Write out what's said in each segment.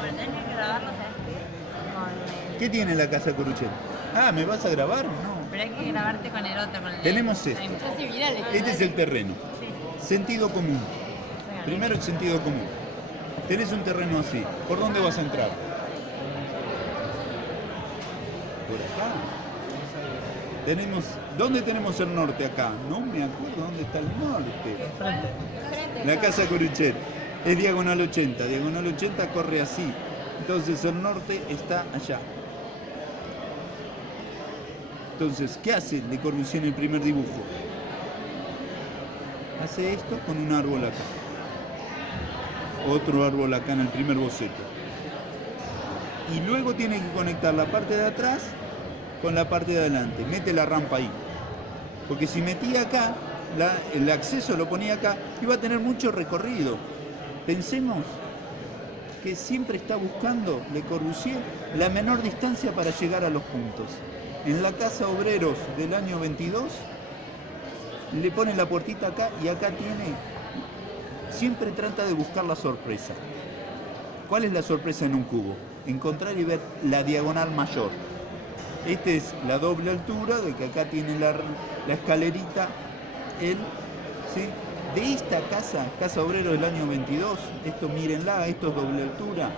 pero tenés que grabarlo, ¿sabes qué? ¿Qué tiene la casa Curuchet? Ah, ¿me vas a grabar? No. Pero hay que grabarte con el otro, con el... Tenemos esto. Casi virales. Este es el terreno. Sí. Sentido común. Primero el sentido común. Tenés un terreno así. ¿Por dónde vas a entrar? Por acá. ¿Dónde tenemos el norte acá? No me acuerdo dónde está el norte. La casa Curuchet. Es diagonal 80. Diagonal 80 corre así. Entonces el norte está allá. Entonces, ¿qué hace Le Corbusier en el primer dibujo? Hace esto con un árbol acá. Otro árbol acá en el primer boceto. Y luego tiene que conectar la parte de atrás con la parte de adelante. Mete la rampa ahí. Porque si metía acá, el acceso lo ponía acá, iba a tener mucho recorrido. Pensemos que siempre está buscando Le Corbusier la menor distancia para llegar a los puntos. En la Casa Obreros del año 22, le pone la puertita acá y acá tiene... Siempre trata de buscar la sorpresa. ¿Cuál es la sorpresa en un cubo? Encontrar y ver la diagonal mayor. Esta es la doble altura, de que acá tiene la escalerita, ¿sí? De esta Casa Obrero del año 22, esto mírenla, esto es doble altura.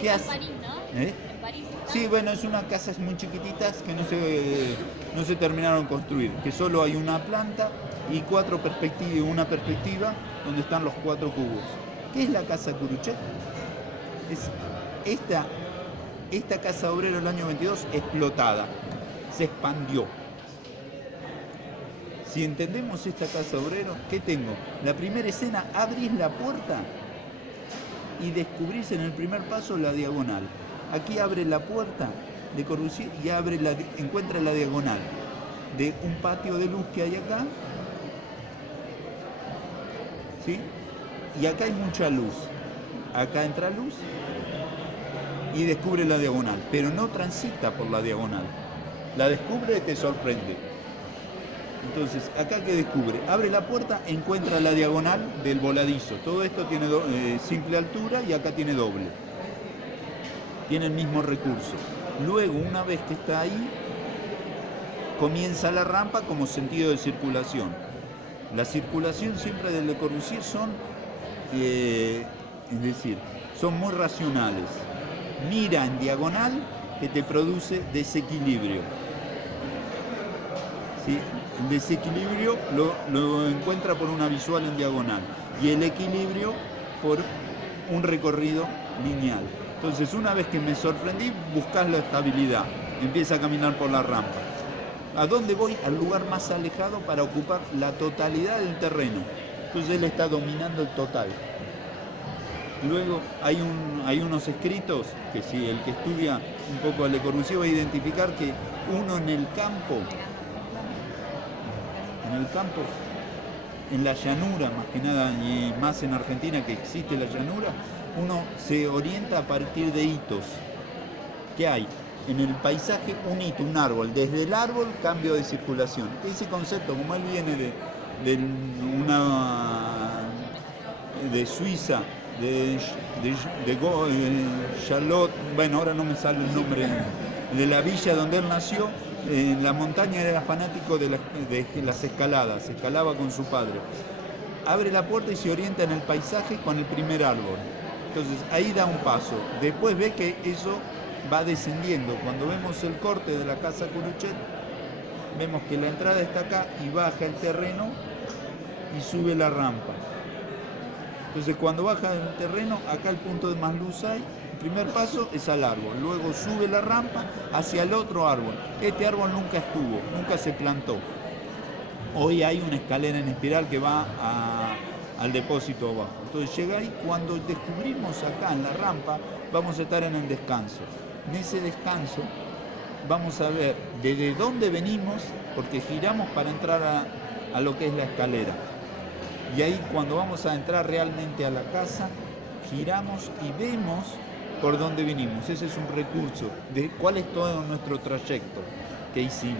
¿Qué hace? En París, ¿no? ¿Eh? En París. Sí, bueno, es unas casas muy chiquititas que no se terminaron de construir, que solo hay una planta y una perspectiva donde están los 4 cubos. ¿Qué es la Casa Curuchet? Es esta Casa Obrero del año 22 explotada, se expandió. Si entendemos esta Casa Obrero, ¿qué tengo? La primera escena, abrís la puerta y descubrís en el primer paso la diagonal. Aquí abre la puerta de Corbusier y encuentra la diagonal de un patio de luz que hay acá, ¿sí? Y acá hay mucha luz. Acá entra luz y descubre la diagonal, pero no transita por la diagonal. La descubre y te sorprende. Entonces, ¿acá qué descubre? Abre la puerta, encuentra la diagonal del voladizo. Todo esto tiene simple altura y acá tiene doble. Tiene el mismo recurso. Luego, una vez que está ahí, comienza la rampa como sentido de circulación. La circulación siempre de Le Corbusier son muy racionales. Mira en diagonal que te produce desequilibrio. ¿Sí? El desequilibrio lo encuentra por una visual en diagonal y el equilibrio por un recorrido lineal. Entonces, una vez que me sorprendí, buscas la estabilidad. Empieza a caminar por la rampa. ¿A dónde voy? Al lugar más alejado para ocupar la totalidad del terreno. Entonces él está dominando el total. Luego hay unos escritos que si el que estudia un poco a Le Corbusier va a identificar que uno en el campo, en la llanura más que nada, y más en Argentina que existe la llanura, uno se orienta a partir de hitos. ¿Qué hay? En el paisaje un hito, un árbol. Desde el árbol, cambio de circulación. Ese concepto, como él viene de Suiza, de Charlotte, bueno, ahora no me sale el nombre, de la villa donde él nació, en la montaña era fanático de las escaladas, escalaba con su padre. Abre la puerta y se orienta en el paisaje con el primer árbol. Entonces ahí da un paso. Después ve que eso va descendiendo. Cuando vemos el corte de la Casa Curuchet, vemos que la entrada está acá y baja el terreno y sube la rampa. Entonces cuando baja el terreno, acá el punto de más luz hay. El primer paso es al árbol, luego sube la rampa hacia el otro árbol. Este árbol nunca estuvo, nunca se plantó. Hoy hay una escalera en espiral que va al depósito abajo. Entonces llega ahí, cuando descubrimos acá en la rampa, vamos a estar en el descanso. En ese descanso vamos a ver desde dónde venimos, porque giramos para entrar a lo que es la escalera. Y ahí cuando vamos a entrar realmente a la casa, giramos y vemos por dónde vinimos. Ese es un recurso de cuál es todo nuestro trayecto que hicimos.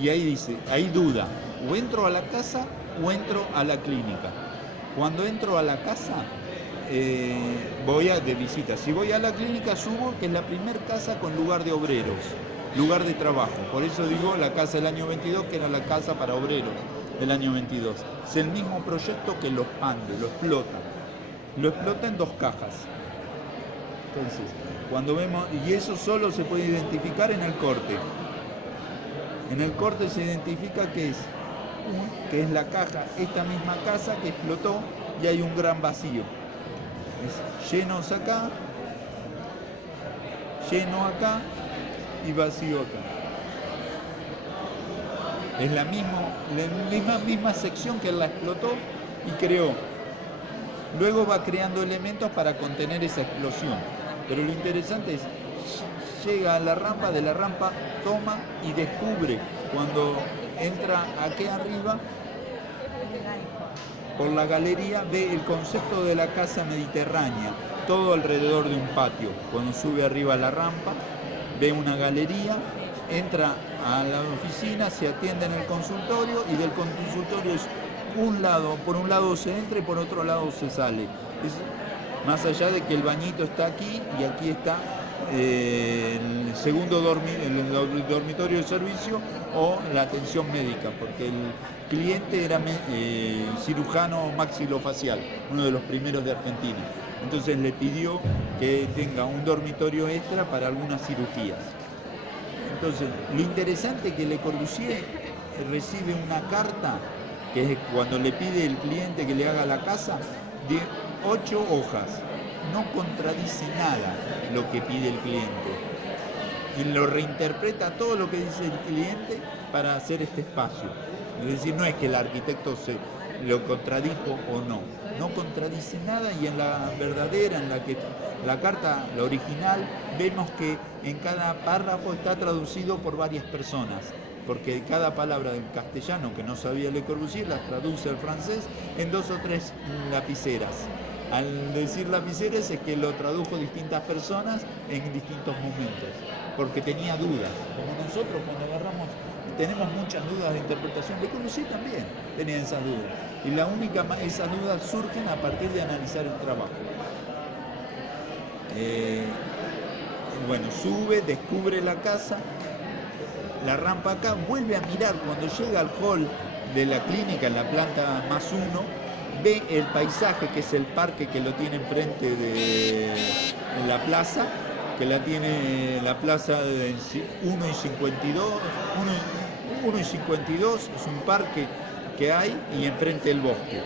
Y ahí dice, hay duda, o entro a la casa o entro a la clínica. Cuando entro a la casa, voy de visita. Si voy a la clínica, subo que es la primera casa con lugar de obreros, lugar de trabajo. Por eso digo la casa del año 22, que era la casa para obreros del año 22. Es el mismo proyecto que lo expande, lo explota. Lo explota en 2 cajas. Entonces, cuando vemos, y eso solo se puede identificar en el corte. En el corte se identifica que es la caja, esta misma casa que explotó, y hay un gran vacío. Es llenos acá, lleno acá y vacío acá. Es la misma sección que él la explotó y creó. Luego va creando elementos para contener esa explosión. Pero lo interesante es, llega a la rampa, de la rampa toma y descubre, cuando entra aquí arriba, por la galería, ve el concepto de la casa mediterránea, todo alrededor de un patio. Cuando sube arriba a la rampa, ve una galería, entra a la oficina, se atiende en el consultorio, y del consultorio es un lado, por un lado se entra y por otro lado se sale. Más allá de que el bañito está aquí y aquí está el segundo el dormitorio de servicio o la atención médica, porque el cliente era cirujano maxilofacial, uno de los primeros de Argentina. Entonces le pidió que tenga un dormitorio extra para algunas cirugías. Entonces, lo interesante es que Le Corbusier recibe una carta, que es cuando le pide el cliente que le haga la casa, de 8 hojas. No contradice nada lo que pide el cliente. Él lo reinterpreta todo lo que dice el cliente para hacer este espacio. Es decir, no es que el arquitecto lo contradijo o no. No contradice nada, y en la verdadera, en la que la carta, la original, vemos que en cada párrafo está traducido por varias personas, porque cada palabra del castellano que no sabía Le Corbusier las traduce al francés en 2 o 3 lapiceras. Al decir lapiceras es que lo tradujo distintas personas en distintos momentos, porque tenía dudas, como nosotros cuando agarramos tenemos muchas dudas de interpretación. Le Corbusier también tenía esas dudas, y esas dudas surgen a partir de analizar el trabajo. Bueno, sube, descubre la casa, la rampa acá, vuelve a mirar. Cuando llega al hall de la clínica, en la planta +1, ve el paisaje, que es el parque que lo tiene enfrente de la plaza, que la tiene la plaza de 1 y 52, 1 y 52, es un parque que hay, y enfrente el bosque.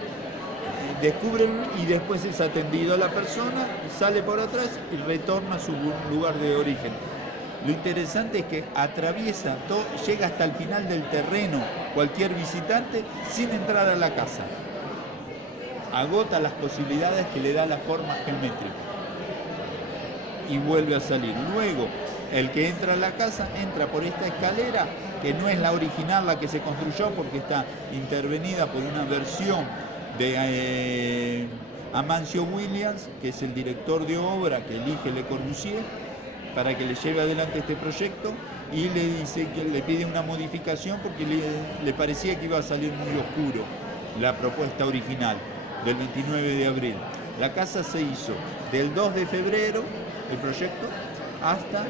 Descubren, y después es atendido a la persona, sale por atrás y retorna a su lugar de origen. Lo interesante es que atraviesa todo, llega hasta el final del terreno cualquier visitante sin entrar a la casa. Agota las posibilidades que le da la forma geométrica y vuelve a salir. Luego, el que entra a la casa entra por esta escalera, que no es la original, la que se construyó, porque está intervenida por una versión de Amancio Williams, que es el director de obra que elige Le Corbusier para que le lleve adelante este proyecto, y le dice que le pide una modificación porque le parecía que iba a salir muy oscuro la propuesta original del 29 de abril. La casa se hizo del 2 de febrero, el proyecto, hasta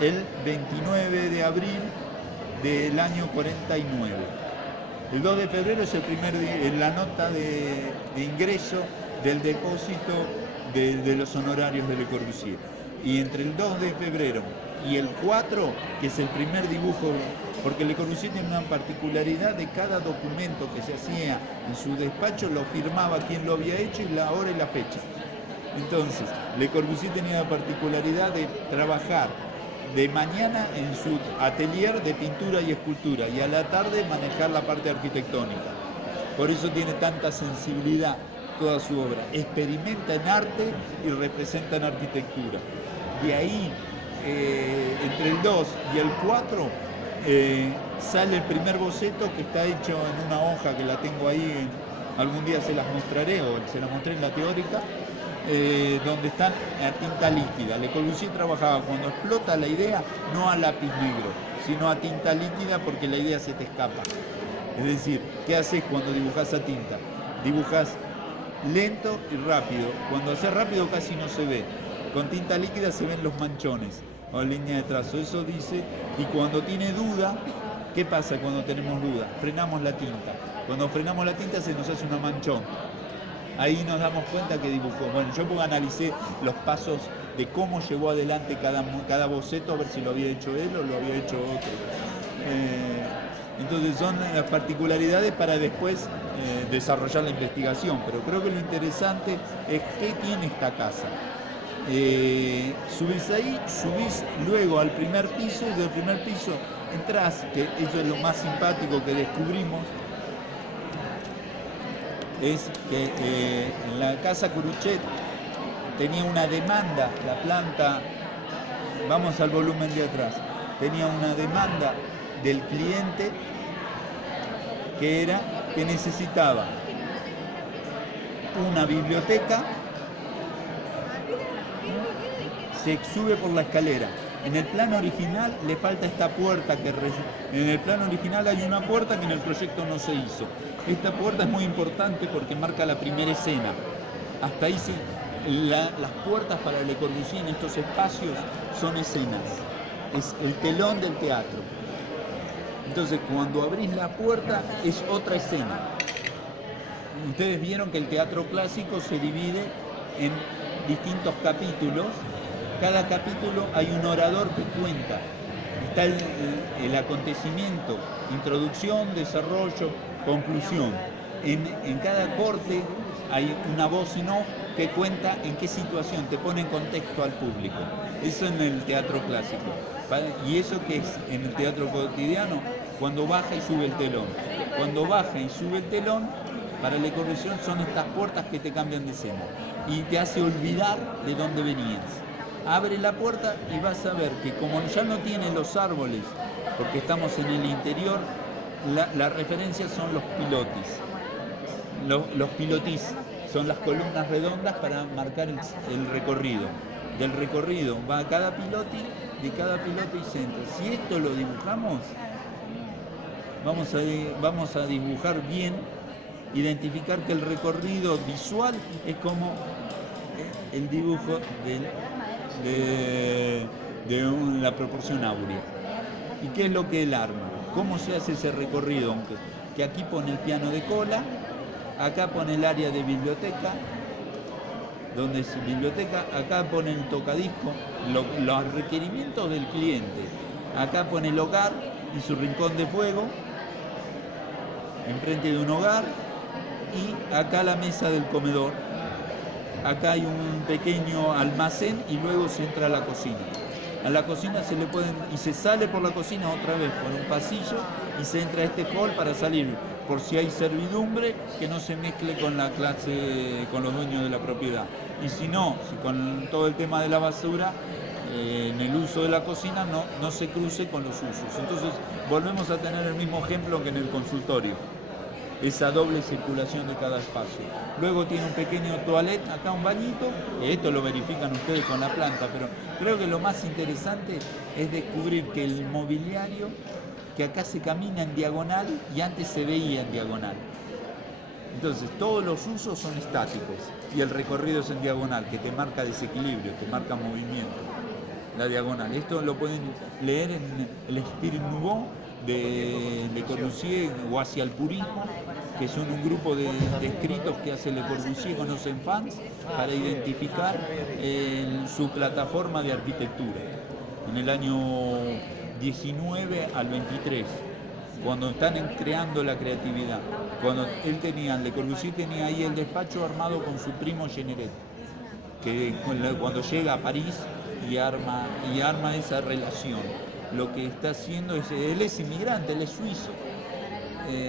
el 29 de abril del año 49. El 2 de febrero es el primer día, la nota de ingreso del depósito de los honorarios de Le Corbusier. Y entre el 2 de febrero y el 4, que es el primer dibujo, porque Le Corbusier tiene una particularidad: de cada documento que se hacía en su despacho lo firmaba quien lo había hecho y la hora y la fecha. Entonces, Le Corbusier tenía la particularidad de trabajar de mañana en su atelier de pintura y escultura, y a la tarde manejar la parte arquitectónica. Por eso tiene tanta sensibilidad toda su obra. Experimenta en arte y representa en arquitectura. De ahí, entre el 2 y el 4, sale el primer boceto, que está hecho en una hoja que la tengo ahí, algún día se las mostraré, o se las mostré en la teórica, donde están a tinta líquida. Le Corbusier trabajaba, cuando explota la idea, no a lápiz negro, sino a tinta líquida, porque la idea se te escapa. Es decir, ¿qué haces cuando dibujas a tinta? Dibujas lento y rápido. Cuando hace rápido casi no se ve. Con tinta líquida se ven los manchones o línea de trazo, eso dice. Y cuando tiene duda, ¿qué pasa cuando tenemos duda? Frenamos la tinta. Cuando frenamos la tinta se nos hace una manchón. Ahí nos damos cuenta que dibujó. Bueno, yo analicé los pasos de cómo llevó adelante cada boceto, a ver si lo había hecho él o lo había hecho otro. Entonces son las particularidades para después desarrollar la investigación, pero creo que lo interesante es qué tiene esta casa. Subís ahí, subís luego al primer piso y del primer piso entrás, que eso es lo más simpático que descubrimos, es que en la casa Curuchet tenía una demanda, la planta, vamos al volumen de atrás, tenía una demanda del cliente que necesitaba una biblioteca, se sube por la escalera. En el plano original le falta esta puerta, en el plano original hay una puerta que en el proyecto no se hizo. Esta puerta es muy importante porque marca la primera escena. Hasta ahí sí, las puertas para Le Corbusier en estos espacios son escenas, es el telón del teatro. Entonces cuando abrís la puerta es otra escena. Ustedes vieron que el teatro clásico se divide en distintos capítulos. Cada capítulo hay un orador que cuenta. Está el acontecimiento, introducción, desarrollo, conclusión. En cada corte hay una voz en off que cuenta en qué situación, te pone en contexto al público. Eso en el teatro clásico. Y eso que es en el teatro cotidiano, cuando baja y sube el telón. Cuando baja y sube el telón, para Le Corbusier son estas puertas que te cambian de escena y te hace olvidar de dónde venías. Abre la puerta y vas a ver que como ya no tiene los árboles, porque estamos en el interior, la referencia son los pilotis. Los pilotis son las columnas redondas para marcar el recorrido. Del recorrido va a cada piloti, de cada piloto y centro. Si esto lo dibujamos, vamos a dibujar bien, identificar que el recorrido visual es como el dibujo de la proporción áurea. ¿Y qué es lo que él arma? ¿Cómo se hace ese recorrido? Que aquí pone el piano de cola, acá pone el área de biblioteca, donde es biblioteca, acá pone el tocadisco, los requerimientos del cliente, acá pone el hogar y su rincón de fuego, enfrente de un hogar, y acá la mesa del comedor. Acá hay un pequeño almacén y luego se entra a la cocina. A la cocina se sale por la cocina otra vez por un pasillo y se entra a este hall para salir, por si hay servidumbre, que no se mezcle con la clase, con los dueños de la propiedad. Y si no, con todo el tema de la basura, en el uso de la cocina no se cruce con los usos. Entonces volvemos a tener el mismo ejemplo que en el consultorio. Esa doble circulación de cada espacio. Luego tiene un pequeño toilet, acá un bañito, esto lo verifican ustedes con la planta, pero creo que lo más interesante es descubrir que el mobiliario, que acá se camina en diagonal y antes se veía en diagonal. Entonces todos los usos son estáticos y el recorrido es en diagonal, que te marca desequilibrio, te marca movimiento, la diagonal. Esto lo pueden leer en el Esprit Nouveau de Le Corbusier o Hacia el Purismo, que son un grupo de escritos que hace Le Corbusier con los enfants para identificar su plataforma de arquitectura en el año 19 al 23, cuando están creando la creatividad. Cuando Le Corbusier tenía ahí el despacho armado con su primo Generet, que cuando llega a París y arma esa relación. Lo que está haciendo él es inmigrante, él es suizo.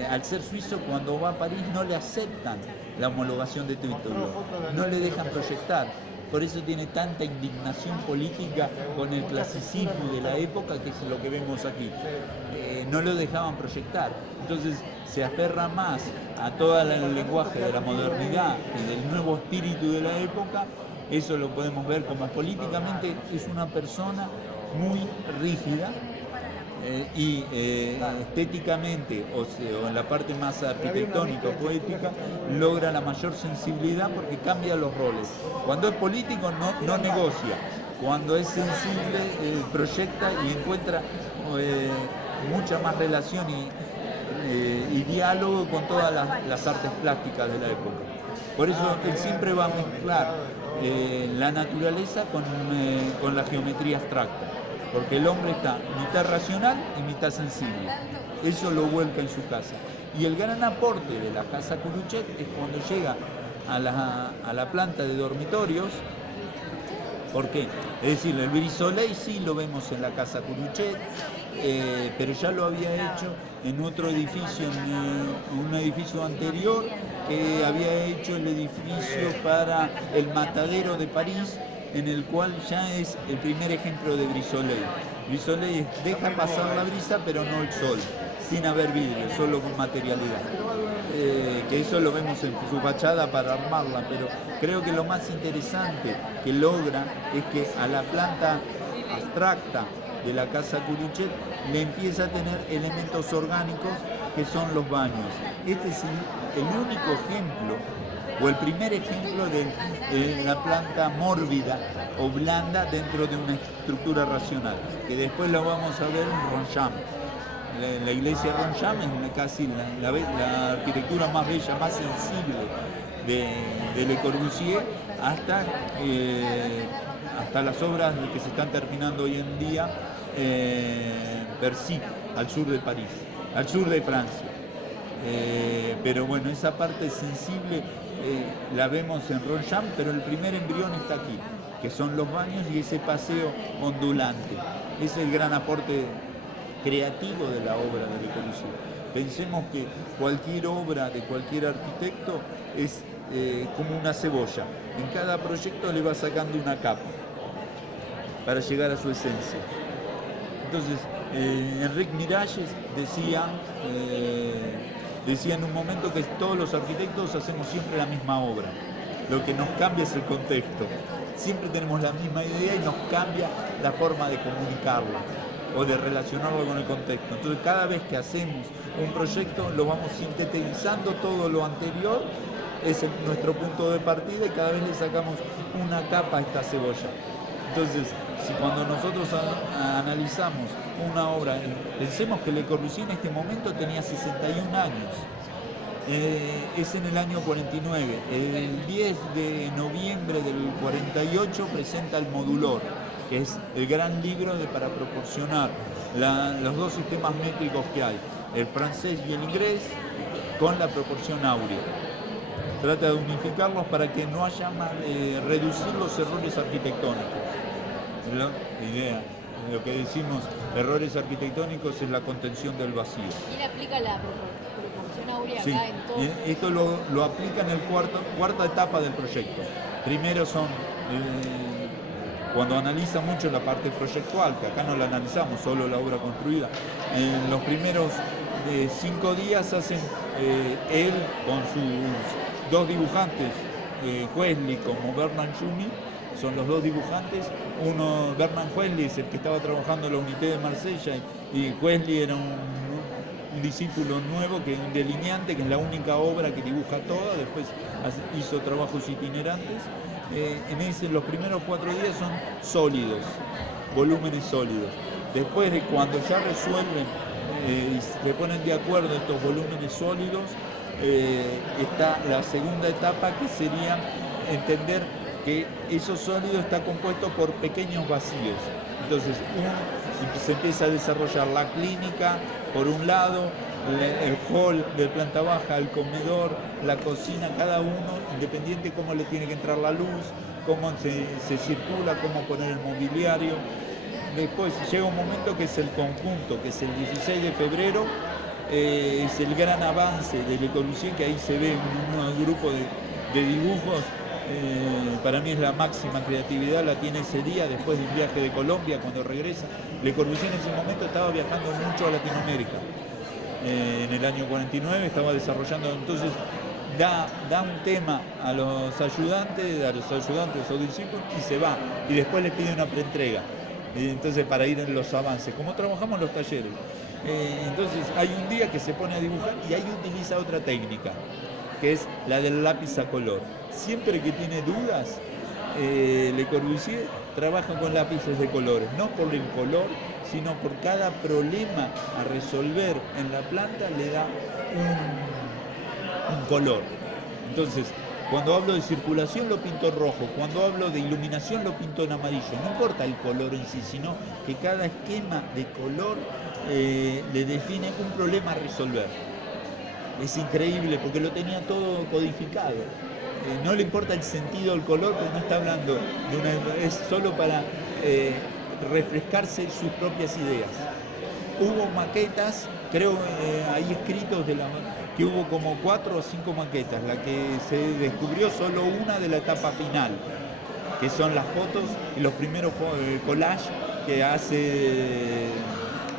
Al ser suizo, cuando va a París no le aceptan la homologación de título, no le dejan proyectar. Por eso tiene tanta indignación política con el clasicismo de la época, que es lo que vemos aquí. No lo dejaban proyectar. Entonces se aferra más a todo el lenguaje de la modernidad y del nuevo espíritu de la época. Eso lo podemos ver como políticamente es una persona muy rígida, estéticamente o en la parte más arquitectónica o poética logra la mayor sensibilidad porque cambia los roles. Cuando es político no negocia, cuando es sensible proyecta y encuentra mucha más relación y diálogo con todas las artes plásticas de la época. Por eso él siempre va a mezclar la naturaleza con la geometría abstracta, porque el hombre está mitad racional y mitad sensible. Eso lo vuelca en su casa. Y el gran aporte de la casa Curuchet es cuando llega a la planta de dormitorios. ¿Por qué? Es decir, el Brissoleil sí lo vemos en la casa Curuchet, pero ya lo había hecho en otro edificio, en un edificio anterior, que había hecho el edificio para el Matadero de París, en el cual ya es el primer ejemplo de Brissoleil. Brissoleil deja pasar la brisa, pero no el sol, sin haber vidrio, solo con materialidad. Que eso lo vemos en su fachada para armarla, pero creo que lo más interesante que logra es que a la planta abstracta de la casa Curuchet le empieza a tener elementos orgánicos que son los baños. Este es el único ejemplo o el primer ejemplo de la planta mórbida o blanda dentro de una estructura racional, que después lo vamos a ver en Roncham. La iglesia Roncham es casi la arquitectura más bella, más sensible de Le Corbusier, hasta las obras que se están terminando hoy en día Bercy, al sur de París, al sur de Francia. Pero bueno, esa parte sensible la vemos en Roncham, pero el primer embrión está aquí, que son los baños y ese paseo ondulante. Es el gran aporte creativo de la obra de Le Corbusier. Pensemos que cualquier obra de cualquier arquitecto es como una cebolla. En cada proyecto le va sacando una capa para llegar a su esencia. Entonces, Enrique Miralles decía en un momento que todos los arquitectos hacemos siempre la misma obra. Lo que nos cambia es el contexto. Siempre tenemos la misma idea y nos cambia la forma de comunicarla o de relacionarlo con el contexto. Entonces, cada vez que hacemos un proyecto, lo vamos sintetizando todo lo anterior, es nuestro punto de partida y cada vez le sacamos una capa a esta cebolla. Entonces, si cuando nosotros analizamos una obra, pensemos que Le Corbusier en este momento tenía 61 años, es en el año 49, el 10 de noviembre del 48 presenta el Modulor, que es el gran libro para proporcionar los dos sistemas métricos que hay, el francés y el inglés, con la proporción áurea. Trata de unificarlos para que no haya reducir los errores arquitectónicos. La idea, lo que decimos errores arquitectónicos es la contención del vacío. ¿Y le aplica la proporción áurea sí, acá en todo? Y esto lo aplica en el cuarta etapa del proyecto. Primero son cuando analiza mucho la parte proyectual, que acá no la analizamos, solo la obra construida. En los primeros 5 días hacen él con sus dos dibujantes, Wesley como Bernard Juni, son los dos dibujantes. Uno, Bernard Wesley, es el que estaba trabajando en la Unité de Marsella, y Wesley era un discípulo nuevo, que es un delineante, que es la única obra que dibuja toda. Después hizo trabajos itinerantes. Los primeros 4 días son sólidos, volúmenes sólidos. Después, de cuando ya resuelven y se ponen de acuerdo estos volúmenes sólidos, está la segunda etapa, que sería entender que eso sólido está compuesto por pequeños vacíos. Entonces se empieza a desarrollar la clínica por un lado, el hall de planta baja, el comedor, la cocina, cada uno independiente de cómo le tiene que entrar la luz, cómo se circula, cómo poner el mobiliario. Después llega un momento que es el conjunto, que es el 16 de febrero, es el gran avance de Le Corbusier, que ahí se ve un grupo de dibujos. Para mí es la máxima creatividad, la tiene ese día, después de un viaje de Colombia, cuando regresa. Le Corbusier en ese momento estaba viajando mucho a Latinoamérica. En el año 49 estaba desarrollando, entonces da un tema a los ayudantes o discípulos y se va, y después les pide una preentrega. Entonces, para ir en los avances, como trabajamos en los talleres. Entonces, hay un día que se pone a dibujar y ahí utiliza otra técnica, que es la del lápiz a color. Siempre que tiene dudas, Le Corbusier trabaja con lápices de colores, no por el color, sino por cada problema a resolver en la planta le da un color. Entonces, cuando hablo de circulación lo pinto en rojo, cuando hablo de iluminación lo pinto en amarillo. No importa el color en sí, sino que cada esquema de color le define un problema a resolver. Es increíble porque lo tenía todo codificado. No le importa el sentido del color, porque no está hablando de una... es solo para refrescarse sus propias ideas. Hubo maquetas, creo hay escritos que hubo como 4 o 5 maquetas, la que se descubrió solo una de la etapa final, que son las fotos y los primeros collages que hace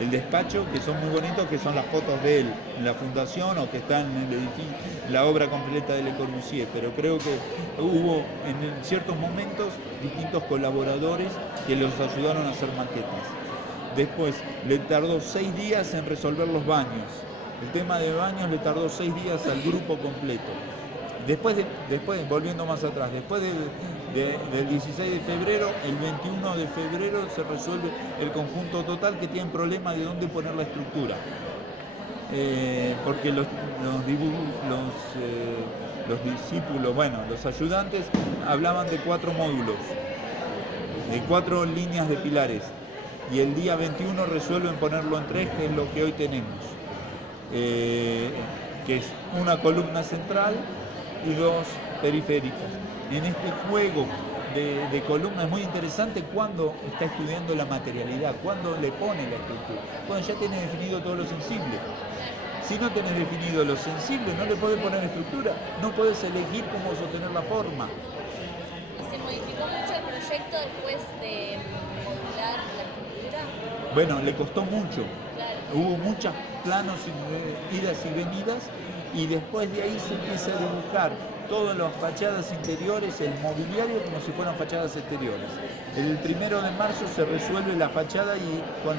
el despacho, que son muy bonitos, que son las fotos de él en la fundación o que están en el edificio, la obra completa de Le Corbusier, pero creo que hubo en ciertos momentos distintos colaboradores que los ayudaron a hacer maquetas. Después le tardó 6 días en resolver los baños. El tema de baños le tardó 6 días al grupo completo. Después, volviendo más atrás, después del 16 de febrero, el 21 de febrero se resuelve el conjunto total, que tienen problema de dónde poner la estructura. Porque los discípulos, bueno, los ayudantes hablaban de 4 módulos, de 4 líneas de pilares. Y el día 21 resuelven ponerlo en 3, que es lo que hoy tenemos. Que es una columna central y 2 periféricas. En este juego de columnas es muy interesante cuando está estudiando la materialidad, cuando le pone la estructura, cuando ya tiene definido todo lo sensible. Si no tenés definido lo sensible, no le podés poner estructura, no podés elegir cómo sostener la forma. ¿Se modificó mucho el proyecto después de modular la estructura? Bueno, le costó mucho. Claro. Hubo muchos planos, idas y venidas, y después de ahí se empieza a dibujar todas las fachadas interiores, el mobiliario, como si fueran fachadas exteriores. El 1 de marzo se resuelve la fachada y con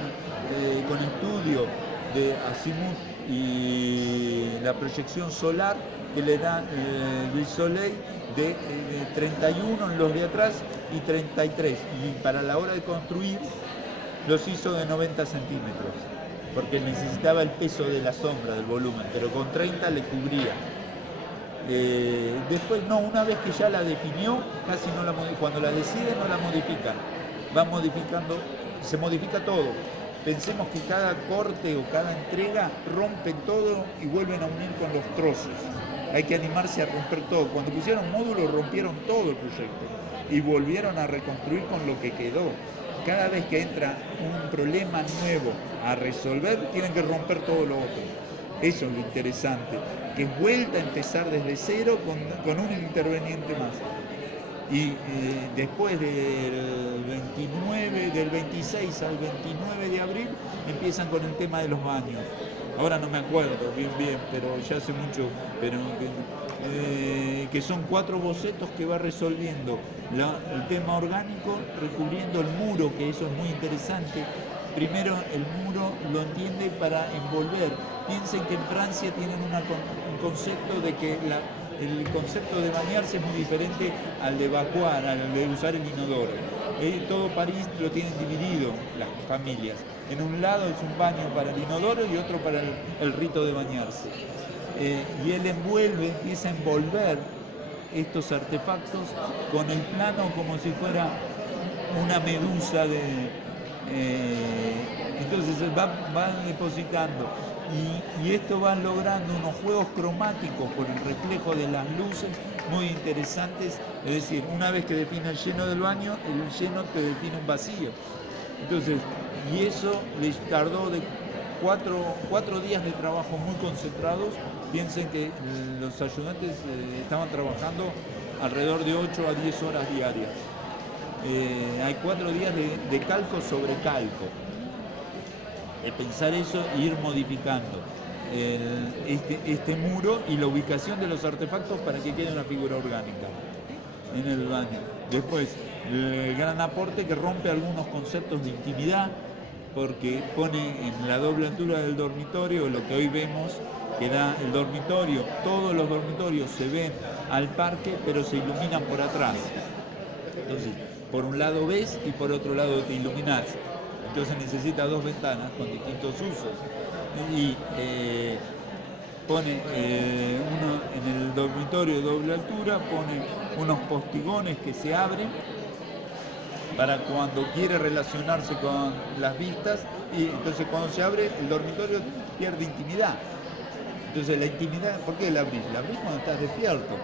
estudio de Azimuth y la proyección solar que le da Luis Soleil de 31 en los de atrás y 33. Y para la hora de construir los hizo de 90 centímetros, porque necesitaba el peso de la sombra, del volumen, pero con 30 le cubría. Después no, una vez que ya la definió, casi no la modifica. Cuando la decide no la modifican, va modificando, se modifica todo. Pensemos que cada corte o cada entrega rompen todo y vuelven a unir con los trozos. Hay que animarse a romper todo. Cuando pusieron módulos rompieron todo el proyecto y volvieron a reconstruir con lo que quedó. Cada vez que entra un problema nuevo a resolver, tienen que romper todo lo otro. Eso es lo interesante, que es vuelta a empezar desde cero con un interveniente más. Y después del 26 al 29 de abril empiezan con el tema de los baños. Ahora no me acuerdo bien, pero ya hace mucho, pero que son 4 bocetos que va resolviendo el tema orgánico, recubriendo el muro, que eso es muy interesante. Primero el muro lo entiende para envolver. Piensen que en Francia tienen un concepto de que el concepto de bañarse es muy diferente al de evacuar, al de usar el inodoro. Todo París lo tienen dividido, las familias. En un lado es un baño para el inodoro y otro para el rito de bañarse. Y él empieza a envolver estos artefactos con el plano como si fuera una medusa entonces va depositando y esto va logrando unos juegos cromáticos por el reflejo de las luces muy interesantes. Es decir, una vez que define el lleno del baño, el lleno te define un vacío. Entonces, y eso les tardó de 4 días de trabajo muy concentrados. Piensen que los ayudantes estaban trabajando alrededor de 8 a 10 horas diarias. Hay 4 días de calco sobre calco. Pensar eso e ir modificando este muro y la ubicación de los artefactos para que quede una figura orgánica en el baño. Después, el gran aporte que rompe algunos conceptos de intimidad, porque pone en la doble altura del dormitorio lo que hoy vemos, que da el dormitorio. Todos los dormitorios se ven al parque, pero se iluminan por atrás. Entonces, por un lado ves y por otro lado te iluminás. Entonces necesita dos ventanas con distintos usos. Y pone uno en el dormitorio de doble altura, pone unos postigones que se abren para cuando quiere relacionarse con las vistas, y entonces cuando se abre el dormitorio pierde intimidad. Entonces la intimidad, ¿por qué la abrís? La abrís cuando estás despierto.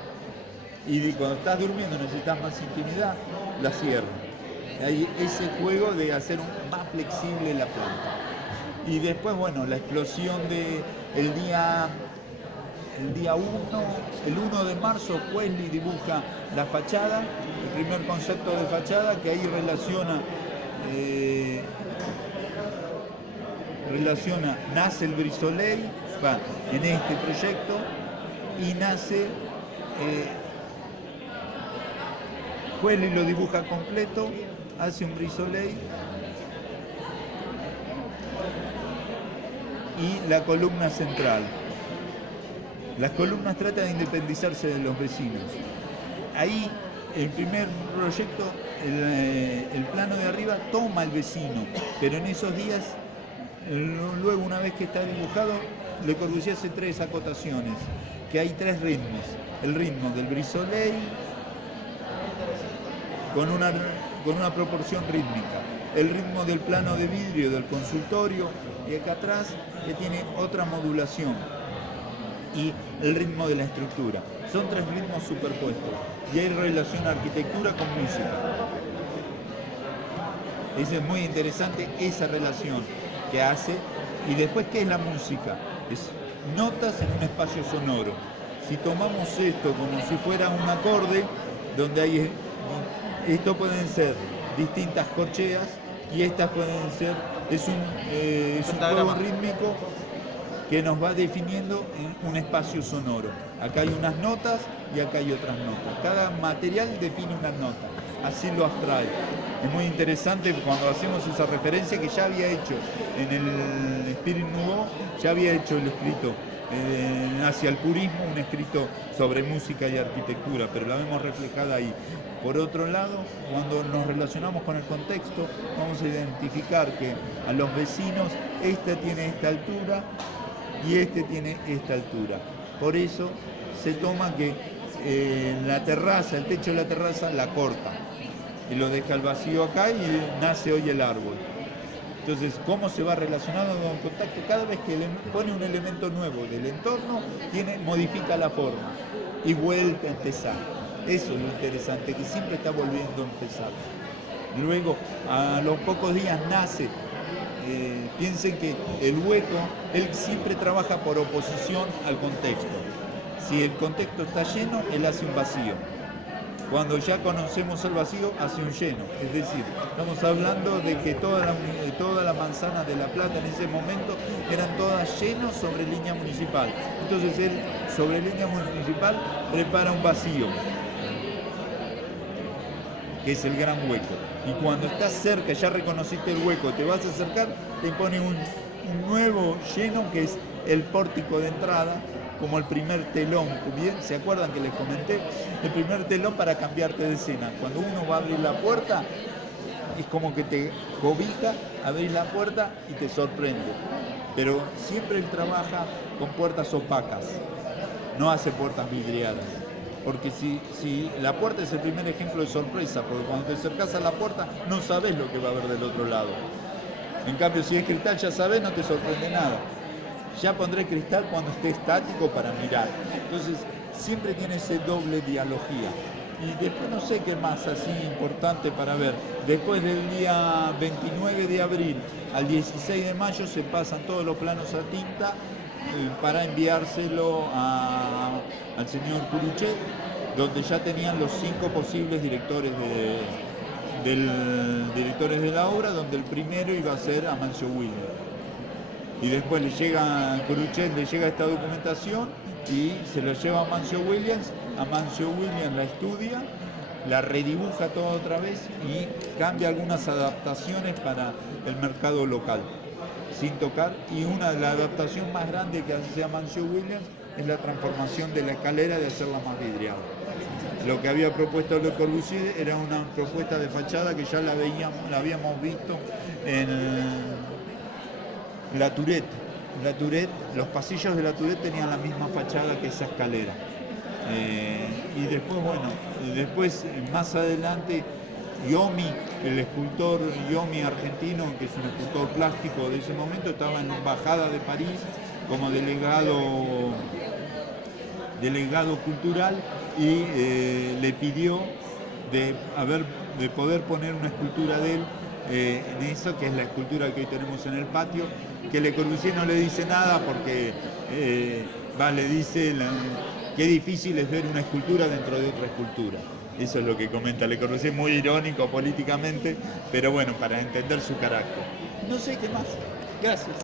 Y cuando estás durmiendo necesitas más intimidad, la cierras. Hay ese juego de hacer más flexible la planta. Y después, bueno, la explosión de el día 1 de marzo, Wesley dibuja la fachada, el primer concepto de fachada, que ahí relaciona, nace el Brie Soleil, en este proyecto, y nace, Wesley lo dibuja completo, hace un Brie Soleil, y la columna central. Las columnas tratan de independizarse de los vecinos. Ahí, el primer proyecto, el plano de arriba toma el vecino, pero en esos días, luego una vez que está dibujado, Le Corbusier hace tres acotaciones, que hay tres ritmos. El ritmo del Brie Soleil, con una proporción rítmica. El ritmo del plano de vidrio del consultorio, y acá atrás, que tiene otra modulación. Y el ritmo de la estructura. Son tres ritmos superpuestos. Y hay relación arquitectura con música. Es muy interesante esa relación que hace. Y después, ¿qué es la música? Es notas en un espacio sonoro. Si tomamos esto como si fuera un acorde, donde hay... Esto pueden ser distintas corcheas y estas pueden ser... Es un juego rítmico que nos va definiendo en un espacio sonoro. Acá hay unas notas y acá hay otras notas. Cada material define una nota, así lo abstrae. Es muy interesante cuando hacemos esa referencia que ya había hecho en el Spirit Nouveau, ya había hecho el escrito hacia el purismo, un escrito sobre música y arquitectura, pero la vemos reflejada ahí. Por otro lado, cuando nos relacionamos con el contexto, vamos a identificar que a los vecinos, este tiene esta altura, y este tiene esta altura. Por eso se toma que la terraza, el techo de la terraza la corta y lo deja al vacío acá y nace hoy el árbol. Entonces, ¿cómo se va relacionando con el contacto? Cada vez que le pone un elemento nuevo del entorno, modifica la forma y vuelve a empezar. Eso es lo interesante, que siempre está volviendo a empezar. Luego, a los pocos días nace. Piensen que el hueco, él siempre trabaja por oposición al contexto. Si el contexto está lleno, él hace un vacío. Cuando ya conocemos el vacío, hace un lleno. Es decir, estamos hablando de que toda la manzana de La Plata en ese momento eran todas llenos sobre línea municipal. Entonces él, sobre línea municipal, prepara un vacío, que es el gran hueco. Y cuando estás cerca, ya reconociste el hueco, te vas a acercar, te pone un nuevo lleno, que es el pórtico de entrada, como el primer telón. ¿Bien? ¿Se acuerdan que les comenté? El primer telón para cambiarte de escena. Cuando uno va a abrir la puerta, es como que te cobija, abrís la puerta y te sorprende. Pero siempre él trabaja con puertas opacas, no hace puertas vidriadas. Porque si la puerta es el primer ejemplo de sorpresa, porque cuando te acercás a la puerta no sabes lo que va a haber del otro lado. En cambio, si es cristal ya sabes, no te sorprende nada. Ya pondré cristal cuando esté estático para mirar. Entonces, siempre tiene ese doble dialogía. Y después no sé qué más así importante para ver. Después del día 29 de abril al 16 de mayo se pasan todos los planos a tinta para enviárselo al señor Curuchet, donde ya tenían los 5 posibles directores de la obra, donde el primero iba a ser Amancio Williams. Y después Curuchet le llega esta documentación y se lo lleva a Amancio Williams la estudia la redibuja toda otra vez y cambia algunas adaptaciones para el mercado local, sin tocar. Y una de las adaptaciones más grandes que hace Amancio Williams es la transformación de la escalera, de hacerla más vidriada. Lo que había propuesto Le Corbusier era una propuesta de fachada que ya la habíamos visto en la Tourette. Los pasillos de la Tourette tenían la misma fachada que esa escalera. Y después, más adelante, Iomi, el escultor Iomi argentino, que es un escultor plástico de ese momento, estaba en la embajada de París como delegado cultural y le pidió de poder poner una escultura de él en eso, que es la escultura que hoy tenemos en el patio, que Le Corbusier no le dice nada porque le dice qué difícil es ver una escultura dentro de otra escultura. Eso es lo que comenta Le Corbusier, muy irónico políticamente, pero bueno, para entender su carácter. No sé qué más. Gracias.